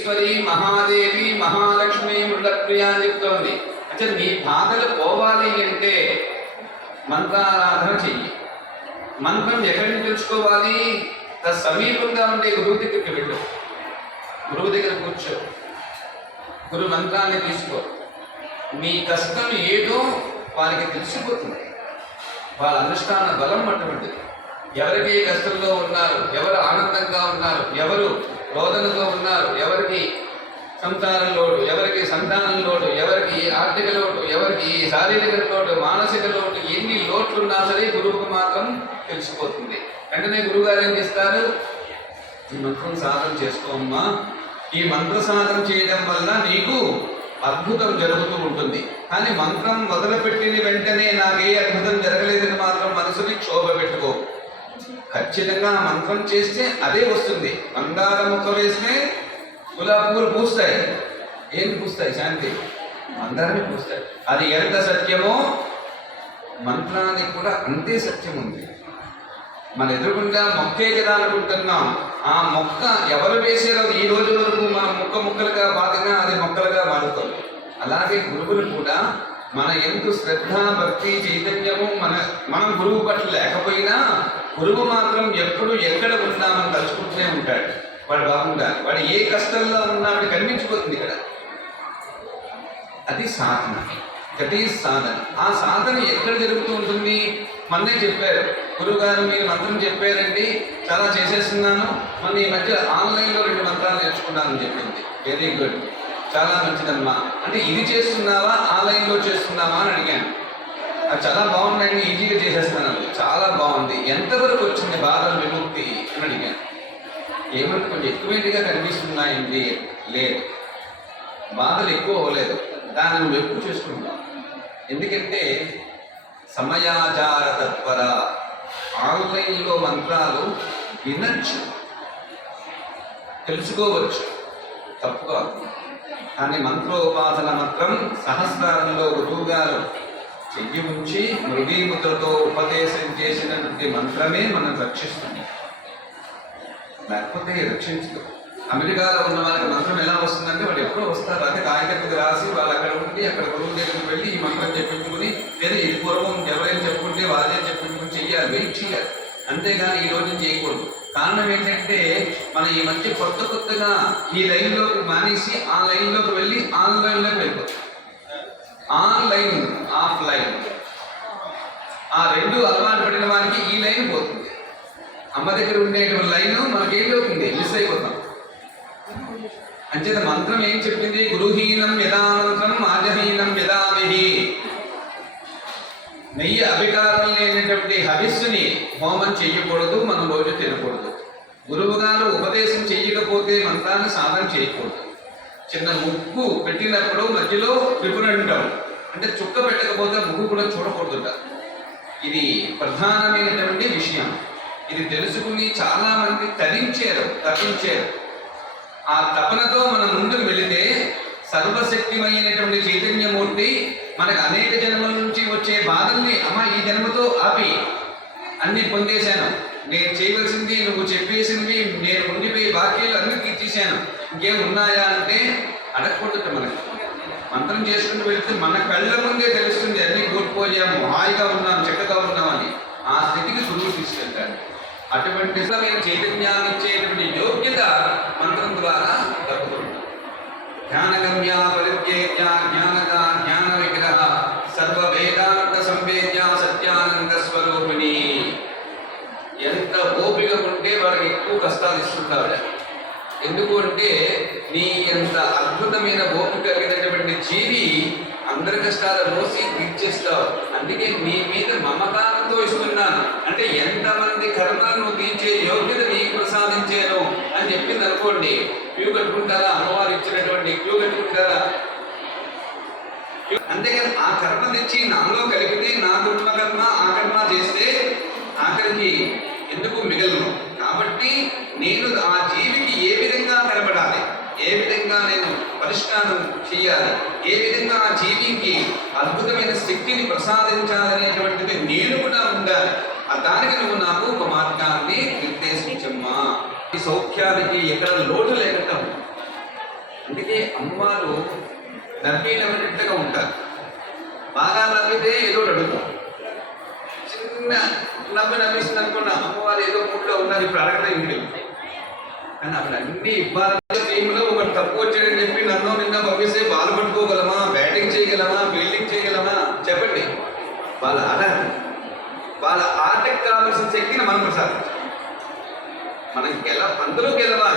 ఈశ్వరి మహాదేవి మహాలక్ష్మి మృడప్రియ అని చెప్తోంది. అంటే నీ బాధలు పోవాలి అంటే మంత్రారాధన చెయ్యి. మంత్రం ఎక్కడి నుంచి తెలుసుకోవాలి? సమీపంగా ఉండే గురువు దగ్గరికి వెళ్ళు, గురువు దగ్గర కూర్చో, గురు మంత్రాన్ని తీసుకో. మీ కష్టం ఏదో వారికి తెలిసిపోతుంది. వాళ్ళ అనుష్ఠాన బలం అటువంటిది. ఎవరికి కష్టంలో ఉన్నారు, ఎవరు ఆనందంగా ఉన్నారు, ఎవరు రోదనతో ఉన్నారు, ఎవరికి సంసారం లోటు, ఎవరికి సంతానం లోటు, ఎవరికి ఆర్థిక లోటు, ఎవరికి శారీరక లోటు, మానసిక లోటు, ఎన్ని లోట్లు ఉన్నా సరే గురువుకు మాత్రం తెలిసిపోతుంది. వెంటనే గురువుగారు ఏం చేస్తారు? ఈ మంత్రం సాధన చేసుకోమ్మా, ఈ మంత్ర సాధన చేయడం వల్ల నీకు అద్భుతం జరుగుతూ ఉంటుంది. కానీ మంత్రం మొదలుపెట్టిన వెంటనే నాకే అద్భుతం జరగలేదని మాత్రం మనసుని క్షోభ పెట్టుకో. ఖచ్చితంగా మంత్రం చేస్తే అదే వస్తుంది. మందార ముక్క వేస్తే గులాబీ పూలు పూస్తాయి. ఏం పూస్తాయి? శాంతి, మందారమే పూస్తాయి. అది ఎంత సత్యమో మంత్రానికి కూడా అంతే సత్యం ఉంది. మన ఎదురుకుండా మొక్కే కదా అనుకుంటున్నాం. ఆ మొక్క ఎవరు వేసారో ఈ రోజు వరకు మనం ముక్కలుగా బాధగా అది మొక్కలుగా మారుతుంది. అలాగే గురువులు కూడా మన ఎందు శ్రద్ధ, భక్తి, చైతన్యము మనం గురువు పట్ల లేకపోయినా గురువు మాత్రం ఎప్పుడు ఎక్కడ ఉన్నామని తలుచుకుంటూనే ఉంటాడు. వాడు బాగుండాలి, వాడు ఏ కష్టంలో ఉన్నామని కనిపించిపోతుంది ఇక్కడ. అది సాధన, గతి సాధన. ఆ సాధన ఎక్కడ జరుగుతూ ఉంటుంది? మొన్నే చెప్పారు గురువుగారు, మీరు మంత్రం చెప్పారండి, చాలా చేసేస్తున్నాను. మొన్న ఈ మధ్య ఆన్లైన్లో 2 మంత్రాలు నేర్చుకున్నానని చెప్పింది. వెరీ గుడ్, చాలా మంచిదమ్మా. అంటే ఇది చేస్తున్నావా, ఆన్లైన్లో చేస్తున్నావా అని అడిగాను. అది చాలా బాగుందండి, ఈజీగా చేసేస్తాను. చాలా బాగుంది. ఎంతవరకు వచ్చింది బాధలు విముక్తి అని అడిగాను. ఏమంటే కొంచెం ఎక్కువేంటిగా కనిపిస్తున్నాయండి. లేదు, బాధలు ఎక్కువ అవ్వలేదు, దాన్ని నువ్వు ఎక్కువ చేసుకుంటావు. ఎందుకంటే సమయాచార తత్పర. ఆన్లైన్లో మంత్రాలు వినొచ్చు, తెలుసుకోవచ్చు, తప్పుగా. కానీ మంత్రోపాసన మాత్రం సహస్రారంలో గురువు గారు చెయ్యి ఉంచి మృగీముద్రతో ఉపదేశం చేసినటువంటి మంత్రమే మనం రక్షిస్తుంది, లేకపోతే రక్షించదు. అమెరికాలో ఉన్న వాళ్ళకి మంత్రం ఎలా వస్తుందంటే వాళ్ళు ఎప్పుడో వస్తారు. అదే కాగితకు రాసి వాళ్ళు అక్కడ ఉండి అక్కడ గురువు దగ్గరికి వెళ్ళి ఈ మంత్రం చెప్పించుకుని, లేదా ఇది పూర్వం ఎవరైనా చెప్పుకుంటే వాళ్ళే చెప్పించుకుని చెయ్యాలి, వెయిట్ చేయాలి. అంతేగాని ఈ రోజు చేయకూడదు. కారణం ఏంటంటే మనం ఈ మధ్య కొత్తగా ఈ లైన్లోకి మానేసి ఆ లైన్లోకి వెళ్ళి ఆన్లైన్లోకి వెళ్ళిపోతాం. ఆన్లైన్, ఆఫ్లైన్, ఆ 2 అలవాటు పడిన వారికి ఈ లైన్ పోతుంది. అమ్మ దగ్గర ఉండేటువంటి లైన్ మనకేంటవుతుంది? మిస్ అయిపోతాం. అంచేత మంత్రం ఏం చెప్పింది? గురుహీనం యదా మంత్రం ఆజహీనం యదామిహి. నెయ్యి అభికారం లేనటువంటి హవిస్సుని హోమం చెయ్యకూడదు, మనం రోజు తినకూడదు. గురువు గారు ఉపదేశం చెయ్యకపోతే మంత్రాన్ని సాధన చేయకూడదు. చిన్న ముగ్గు పెట్టినప్పుడు మధ్యలో విపురంటం అంటే చుక్క పెట్టకపోతే ముగ్గు కూడా చూడకూడదుట. ఇది ప్రధానమైనటువంటి విషయం. ఇది తెలుసుకుని చాలా మంది తపించారు. ఆ తపనతో మనం ముందుకు వెళితే సర్వశక్తిమైనటువంటి చైతన్యమూర్తి మనకు అనేక జన్మల నుంచి వచ్చే బాధల్ని, అమ్మ ఈ జన్మతో ఆపి అన్ని పొందేశాను, నేను చేయవలసింది నువ్వు చెప్పేసింది, నేను ఉండిపోయి బాకీలు అన్ని తీర్చేశాను, ఇంకేం ఉన్నాయా అంటే అడగకూడదు. మనకి మంత్రం చేసుకుంటూ వెళ్తే మన కళ్ళ ముందే తెలుస్తుంది అన్ని కోల్పోయాము, హాయిగా ఉన్నాం, చక్కగా ఉన్నామని. ఆ స్థితికి గురువు తీసుకెళ్తాడు. అటువంటి చైతన్యాన్ని ఇచ్చేటువంటి యోగ్యత మంత్రం ద్వారా దక్కుతుంది. జ్ఞానగమ్య పరిజ్ఞేయ జ్ఞానద జ్ఞాన విగ్రహ సర్వ వేదాంత సంవేద్య సత్యానంద స్వరూపిణి. ఎంత ఓపిక ఉంటే వాడికి ఎక్కువ కష్టాలు ఇస్తుంటాడు. ఎందుకు అంటే నీ ఎంత అద్భుతమైన ఓపిక కలిగినటువంటి జీవి అందరి కష్టాలు మోసి తీర్చేస్తావు. అందుకే నీ మీద మమకారంతో ఇస్తున్నాను అంటే ఎంతమంది కర్మలను తీర్చే యోగ్యత నీకు ప్రసాదించాను అని చెప్పింది అనుకోండి. క్యూ కట్టుకుంటారా? అమ్మవారు ఇచ్చినటువంటి క్యూ కట్టుకుంటారా? అంతేకాదు ఆ కర్మ తెచ్చి నాలో కలిపితే నా కర్మ ఆ కర్మ చేస్తే ఆఖరికి ఎందుకు మిగలను. కాబట్టి నేను ఆ జీవికి ఏ విధంగా కనబడాలి, ఏ విధంగా నేను పరిష్కారం చేయాలి, ఏ విధంగా ఆ జీవికి అద్భుతమైన శక్తిని ప్రసాదించాలనేటువంటిది నేను కూడా ఉండాలి. దానికి నువ్వు నాకు ఒక మార్గాన్ని నిర్దేశించమ్మా. ఈ సౌఖ్యానికి ఎక్కడ లోటు లేకుండా అందుకే అమ్మవారు నవ్వినట్టుగా ఉంటారు. బాగా నవ్వితే ఏదో ఒకటి అడుగుతాం. చిన్న నవ్వేసింది అనుకున్నా అమ్మవారు ఏదో మూడ్లో ఉన్నారు, ఇప్పుడు అడగడం ఇంటి. కానీ అప్పుడు అన్ని ఇవ్వాలంటే టీంలో ఒకటి తప్పు వచ్చాడని చెప్పి నన్ను నిన్న పంపిస్తే బాల్ పట్టుకోగలమా, బ్యాటింగ్ చేయగలమా, ఫీల్డింగ్ చేయగలమా? చెప్పండి. వాళ్ళ ఆటకు కావాల్సిన శక్తిని మనం ప్రసాదించాలి. మనం అందరూ గెలవాలి.